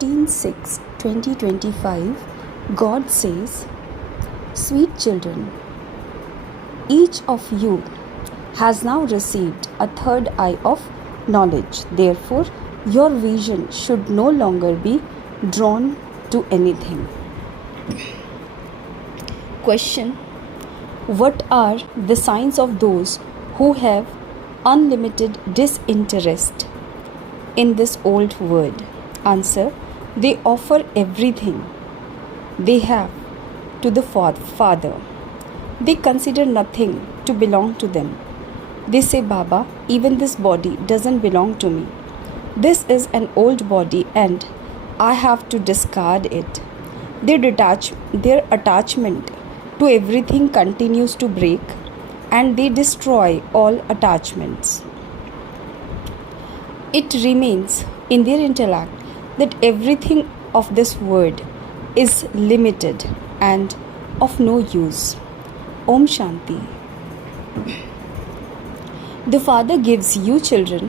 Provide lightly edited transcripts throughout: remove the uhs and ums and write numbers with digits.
14/6/2025, God says, "Sweet children, each of you has now received a third eye of knowledge. Therefore, your vision should no longer be drawn to anything." Question: what are the signs of those who have unlimited disinterest in this old world? Answer: they offer everything they have to the Father. They consider nothing to belong to them. They say, "Baba, even this body doesn't belong to me. This is an old body and I have to discard it." Their attachment to everything continues to break, and they destroy all attachments. It remains in their intellect that everything of this world is limited and of no use. Om Shanti. The Father gives you children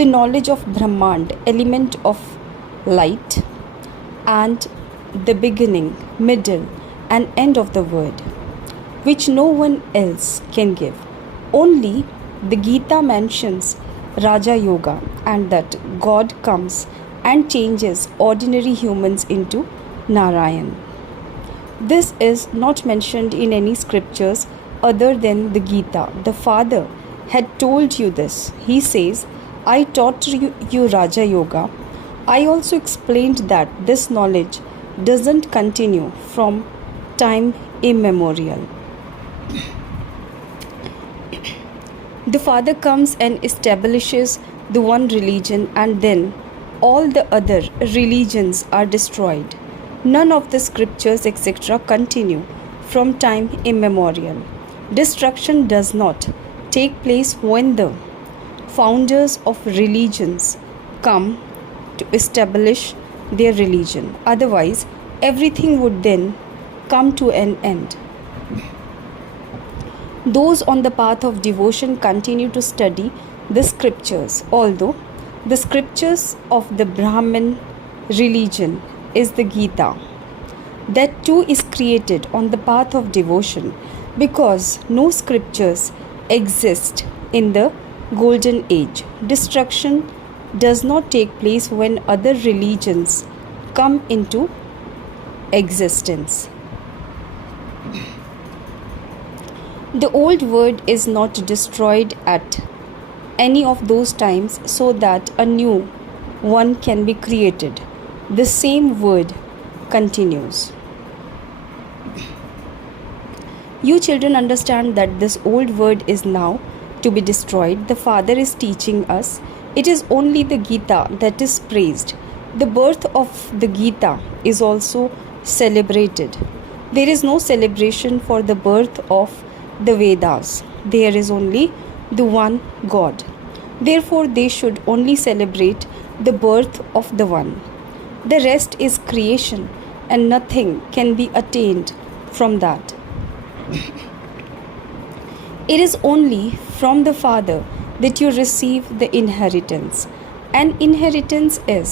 the knowledge of Brahmand, element of light, and the beginning, middle, and end of the world, which no one else can give. Only the Gita mentions Rajyoga, and that God comes and changes ordinary humans into Narayan. This is not mentioned in any scriptures other than the Gita. The Father had told you this. He says, "I taught you Raja Yoga. I also explained that this knowledge doesn't continue from time immemorial." The Father comes and establishes the one religion, and then all the other religions are destroyed. None of the scriptures etc. continue from time immemorial. Destruction does not take place when the founders of religions come to establish their religion. Otherwise, everything would then come to an end. Those on the path of devotion continue to study the scriptures, although the scriptures of the Brahmin religion is the Gita. That too is created on the path of devotion, because no scriptures exist in the golden age. Destruction does not take place when other religions come into existence. The old world is not destroyed at any of those times so that a new one can be created. The same word continues. You children understand that this old world is now to be destroyed. The Father is teaching us. It is only the Gita that is praised. The birth of the Gita is also celebrated. There is no celebration for the birth of the Vedas. There is only the one God. Therefore, they should only celebrate the birth of the one. The rest is creation, and nothing can be attained from that. It is only from the Father that you receive the inheritance. An inheritance is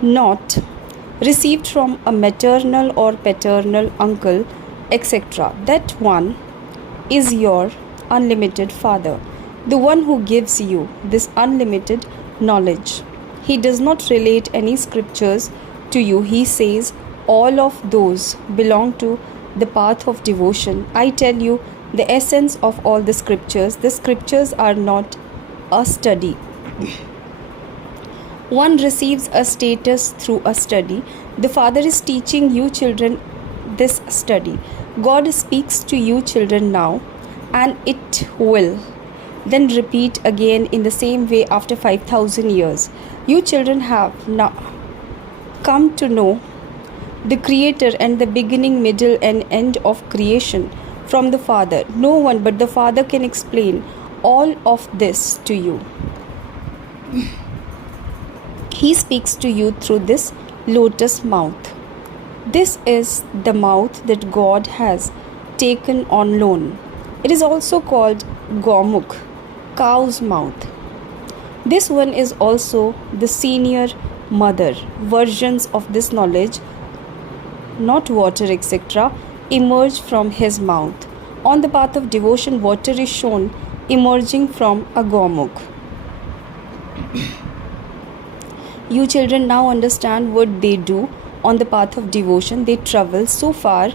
not received from a maternal or paternal uncle, etc. That one is your unlimited Father, the one who gives you this unlimited knowledge. He does not relate any scriptures to you. He says all of those belong to the path of devotion. I tell you the essence of all the scriptures. The scriptures are not a study. One receives a status through a study. The Father is teaching you children this study. God speaks to you children now, and it will then repeat again in the same way after 5,000 years. You children have now come to know the Creator and the beginning, middle, and end of creation from the Father. No one but the Father can explain all of this to you. He speaks to you through this lotus mouth. This is the mouth that God has taken on loan. It is also called Gomukh, cow's mouth. This one is also the senior mother. Versions of this knowledge, not water, etc., emerge from his mouth. On the path of devotion, water is shown emerging from a gomukh. You children now understand what they do on the path of devotion. They travel so far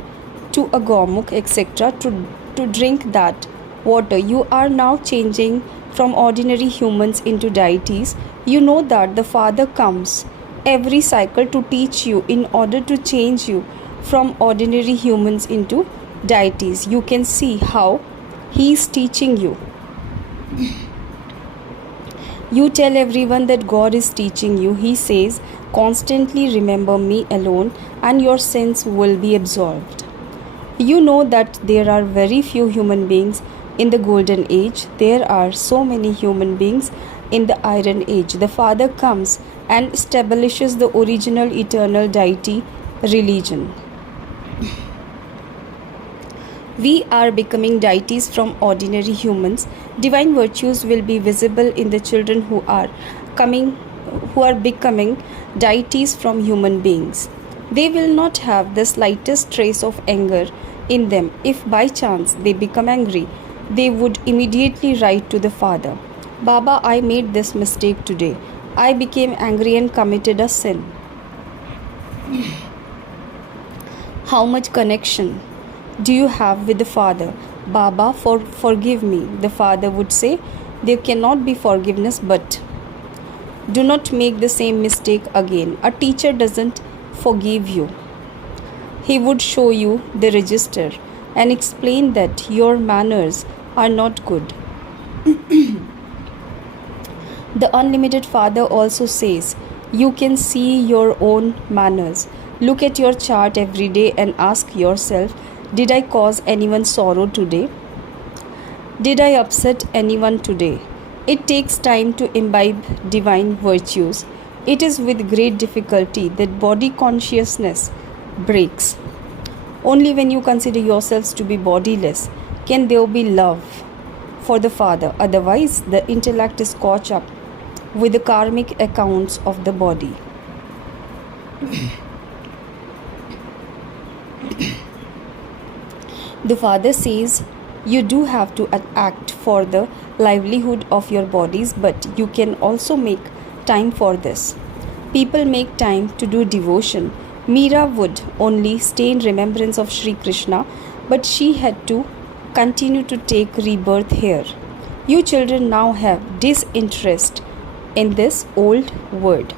to a gomukh, etc., to drink that water. You are now changing from ordinary humans into deities. You know that the Father comes every cycle to teach you in order to change you from ordinary humans into deities. You can see how he is teaching you. You tell everyone that God is teaching you. He says, constantly remember me alone and your sins will be absolved. You know that there are very few human beings in the golden age. There are so many human beings in the iron age. The Father comes and establishes the original eternal deity religion. We are becoming deities from ordinary humans. Divine virtues will be visible in the children who are becoming deities from human beings. They will not have the slightest trace of anger in them. If by chance they become angry, they would immediately write to the Father, Baba, I made this mistake today. I became angry and committed a sin. How much connection do you have with the Father? Baba, forgive me. The Father would say, there cannot be forgiveness, but do not make the same mistake again. A teacher doesn't forgive you. He would show you the register and explain that your manners are not good. The unlimited Father also says, you can see your own manners. Look at your chart every day and ask yourself, did I cause anyone sorrow today? Did I upset anyone today? It takes time to imbibe divine virtues. It is with great difficulty that body consciousness breaks. Only when you consider yourselves to be bodiless can there be love for the Father. Otherwise, the intellect is caught up with the karmic accounts of the body. The Father says, you do have to act for the livelihood of your bodies, but you can also make time for this. People make time to do devotion. Meera would only stay in remembrance of Sri Krishna, but she had to continue to take rebirth here. You children now have disinterest in this old world.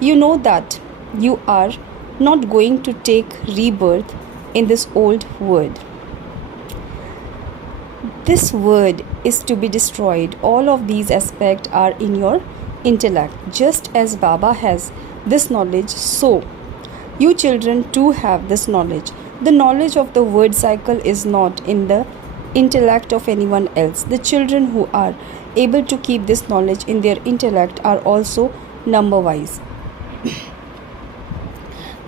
You know that you are not going to take rebirth in this old world. This word is to be destroyed. All of these aspects are in your intellect. Just as Baba has this knowledge, so you children too have this knowledge. The knowledge of the word cycle is not in the intellect of anyone else. The children who are able to keep this knowledge in their intellect are also number-wise.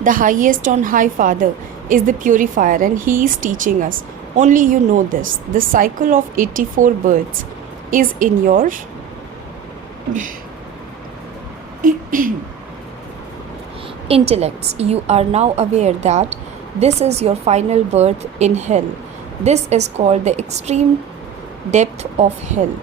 The highest on high Father is the purifier, and he is teaching us. Only you know this. The cycle of 84 births is in your intellects. You are now aware that this is your final birth in hell. This is called the extreme depth of hell.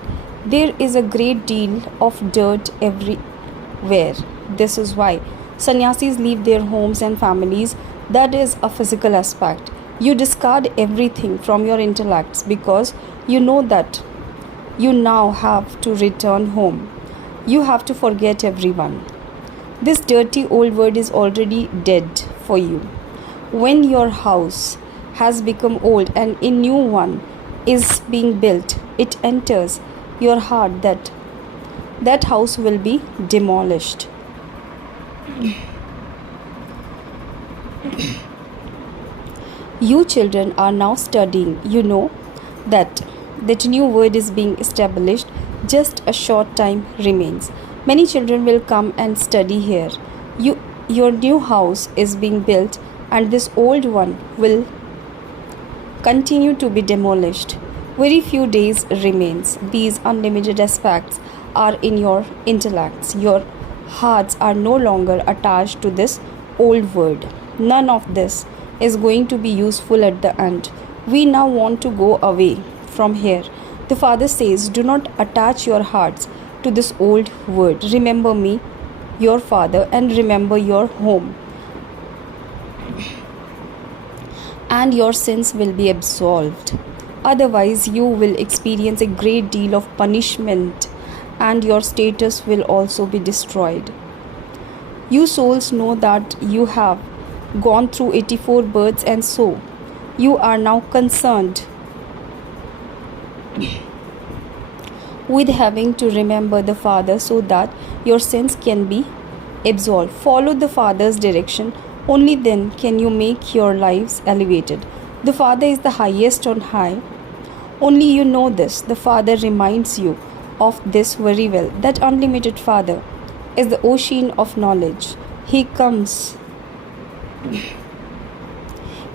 There is a great deal of dirt everywhere. This is why sannyasis leave their homes and families. That is a physical aspect. You discard everything from your intellects because you know that you now have to return home. You have to forget everyone. This dirty old world is already dead for you. When your house has become old and a new one is being built, it enters your heart that that house will be demolished. You children are now studying. You know that new word is being established. Just a short time remains. Many children will come and study here. Your new house is being built and this old one will continue to be demolished. Very few days remains. These unlimited aspects are in your intellects. Your hearts are no longer attached to this old world. None of this is going to be useful at the end. We now want to go away from here. The Father says, do not attach your hearts to this old word. Remember me, your Father, and remember your home. And your sins will be absolved. Otherwise, you will experience a great deal of punishment, and your status will also be destroyed. You souls know that you have gone through 84 births, and so you are now concerned with having to remember the Father so that your sins can be absolved. Follow the Father's direction. Only then can you make your lives elevated. The Father is the highest on high. Only you know this. The Father reminds you of this very well. That unlimited Father is the ocean of knowledge. He comes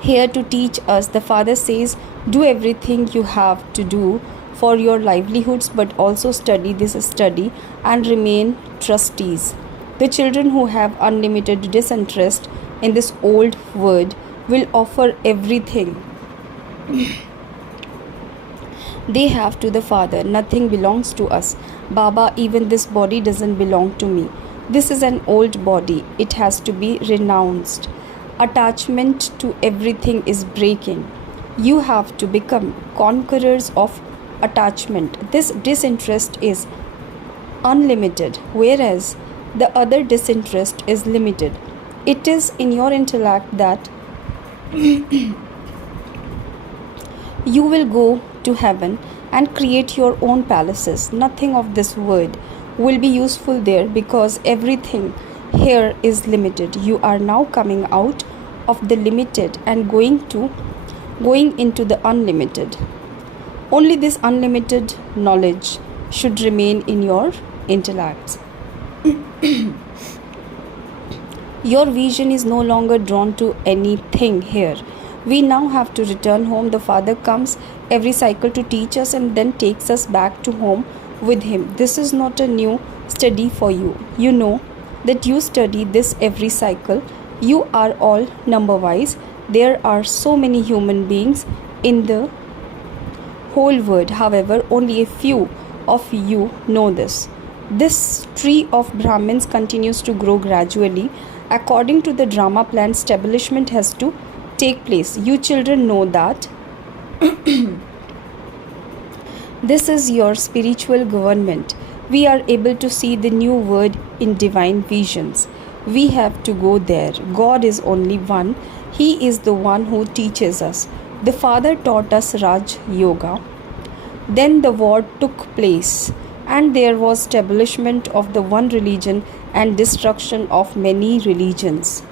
here to teach us. The Father says, do everything you have to do for your livelihoods, but also study this study and remain trustees. The children who have unlimited disinterest in this old word will offer everything they have to the Father. Nothing belongs to us. Baba, even this body doesn't belong to me. This is an old body. It has to be renounced. Attachment to everything is breaking. You have to become conquerors of attachment. This disinterest is unlimited, whereas the other disinterest is limited. It is in your intellect that you will go to heaven and create your own palaces. Nothing of this world will be useful there because everything here is limited. You are now coming out of the limited and going into the unlimited. Only this unlimited knowledge should remain in your intellects. Your vision is no longer drawn to anything here. We now have to return home. The Father comes every cycle to teach us and then takes us back to home with him. This is not a new study for you. You know that you study this every cycle. You are all number-wise. There are so many human beings in the whole world. However, only a few of you know this. This tree of Brahmins continues to grow gradually. According to the drama plan, establishment has to take place. You children know that this is your spiritual government. We are able to see the new word in divine visions. We have to go there. God is only one. He is the one who teaches us. The Father taught us Raj Yoga. Then the war took place, and there was establishment of the one religion and destruction of many religions.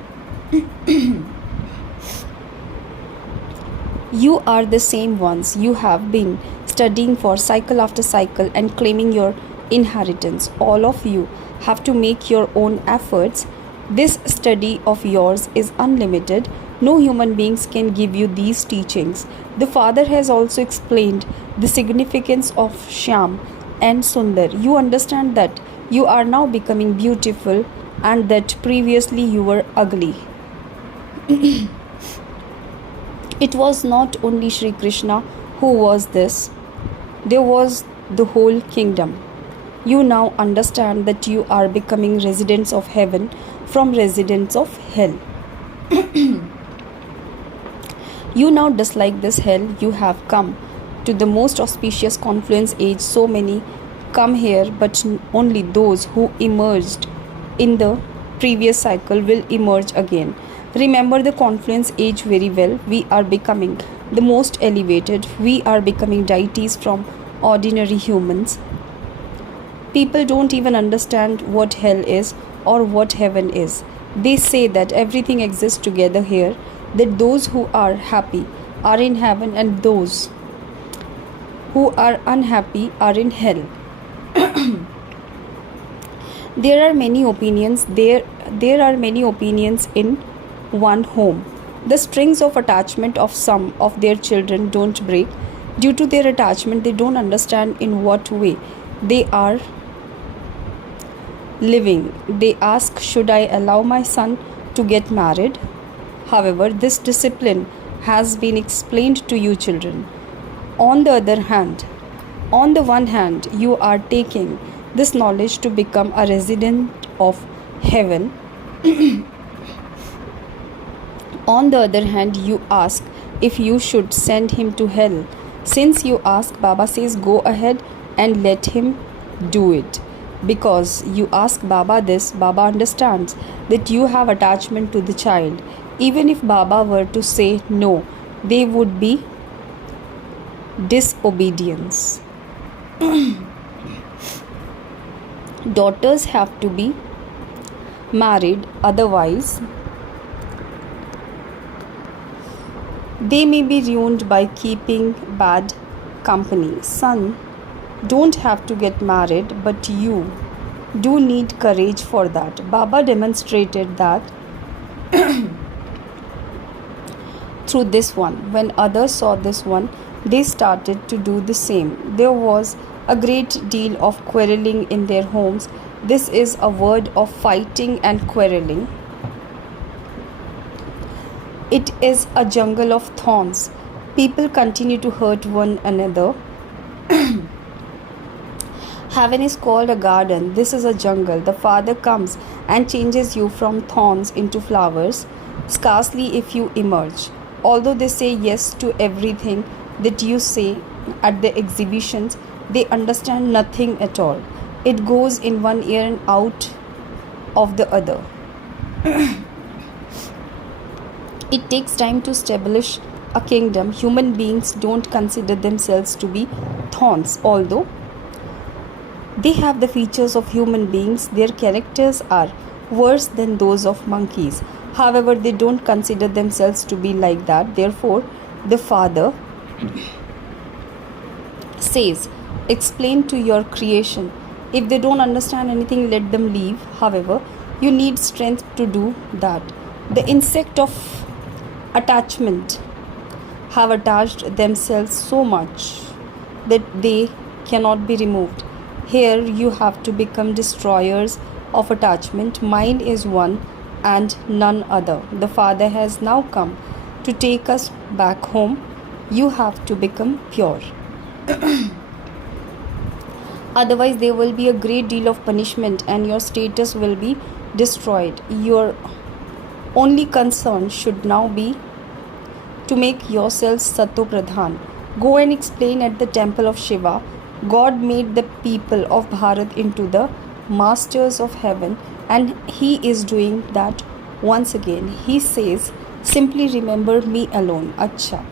You are the same ones. You have been studying for cycle after cycle and claiming your inheritance. All of you have to make your own efforts. This study of yours is unlimited. No human beings can give you these teachings. The Father has also explained the significance of Shyam and Sundar. You understand that you are now becoming beautiful and that previously you were ugly. It was not only Sri Krishna who was this. There was the whole kingdom. You now understand that you are becoming residents of heaven from residents of hell. You now dislike this hell. You have come to the most auspicious confluence age. So many come here, but only those who emerged in the previous cycle will emerge again. Remember the confluence age very well. We are becoming the most elevated. We are becoming deities from ordinary humans. People don't even understand what hell is or what heaven is. They say that everything exists together here, that those who are happy are in heaven and those who are unhappy are in hell. There are many opinions. There are many opinions in one home. The strings of attachment of some of their children don't break. Due to their attachment, they don't understand in what way they are living. They ask, should I allow my son to get married? However, this discipline has been explained to you children. On the other hand, on the one hand, you are taking this knowledge to become a resident of heaven. On the other hand, you ask if you should send him to hell. Since you ask, Baba says go ahead and let him do it. Because you ask Baba this, Baba understands that you have attachment to the child. Even if Baba were to say no, they would be disobedience. Daughters have to be married, otherwise they may be ruined by keeping bad company. Son, don't have to get married, but you do need courage for that. Baba demonstrated that through this one. When others saw this one, they started to do the same. There was a great deal of quarreling in their homes. This is a word of fighting and quarreling. It is a jungle of thorns. People continue to hurt one another. Heaven is called a garden. This is a jungle. The Father comes and changes you from thorns into flowers, scarcely if you emerge. Although they say yes to everything that you say at the exhibitions, they understand nothing at all. It goes in one ear and out of the other. It takes time to establish a kingdom. Human beings don't consider themselves to be thorns, although they have the features of human beings. Their characters are worse than those of monkeys. However, they don't consider themselves to be like that. Therefore, the Father says, explain to your creation. If they don't understand anything, let them leave. However, you need strength to do that. The insect of attachment have attached themselves so much that they cannot be removed. Here you have to become destroyers of attachment. Mine is one and none other. The Father has now come to take us back home. You have to become pure. Otherwise, there will be a great deal of punishment and your status will be destroyed. Your only concern should now be to make yourself Sato Pradhan. Go and explain at the temple of Shiva. God made the people of Bharat into the masters of heaven, and He is doing that once again. He says, simply remember me alone. Acha.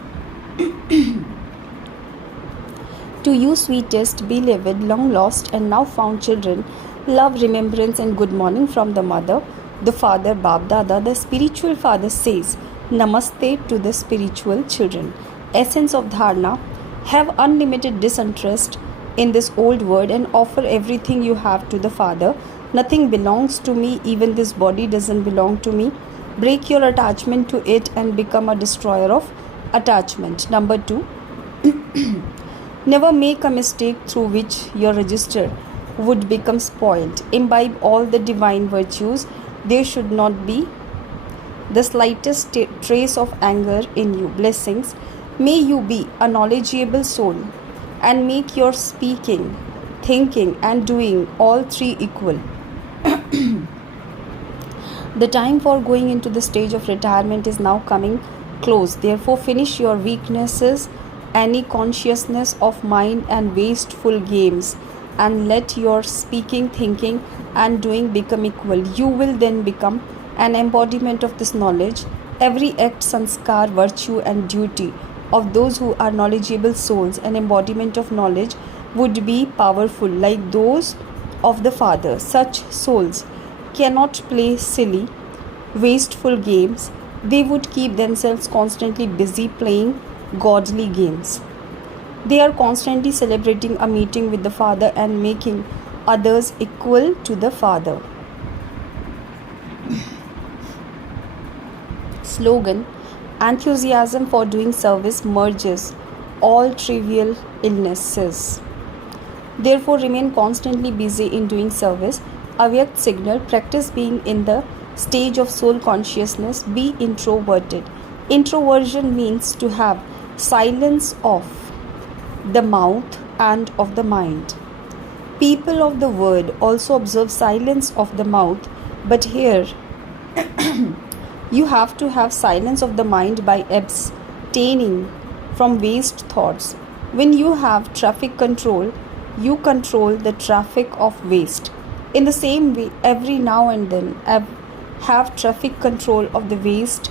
To you, sweetest, beloved, long lost and now found children, love, remembrance and good morning from the mother, the father, Bab Dada. The spiritual father says, Namaste to the spiritual children. Essence of Dharana: have unlimited disinterest in this old world and offer everything you have to the Father. Nothing belongs to me, even this body doesn't belong to me. Break your attachment to it and become a destroyer of attachment. Number 2, never make a mistake through which your register would become spoiled. Imbibe all the divine virtues. There should not be the slightest trace of anger in you. Blessings. May you be a knowledgeable soul and make your speaking, thinking and doing all three equal. The time for going into the stage of retirement is now coming close. Therefore, finish your weaknesses, any consciousness of mind and wasteful games, and let your speaking, thinking and doing become equal. You will then become an embodiment of this knowledge. Every act, sanskar, virtue and duty of those who are knowledgeable souls, an embodiment of knowledge, would be powerful like those of the Father. Such souls cannot play silly, wasteful games. They would keep themselves constantly busy playing godly games. They are constantly celebrating a meeting with the Father and making others equal to the Father. Slogan: enthusiasm for doing service merges all trivial illnesses. Therefore, remain constantly busy in doing service. Avyakt signal, practice being in the stage of soul consciousness. Be introverted. Introversion means to have silence of the mouth and of the mind. People of the word also observe silence of the mouth, but here you have to have silence of the mind by abstaining from waste thoughts. When you have traffic control, you control the traffic of waste. In the same way, every now and then, have traffic control of the waste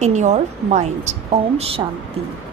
in your mind. Om Shanti.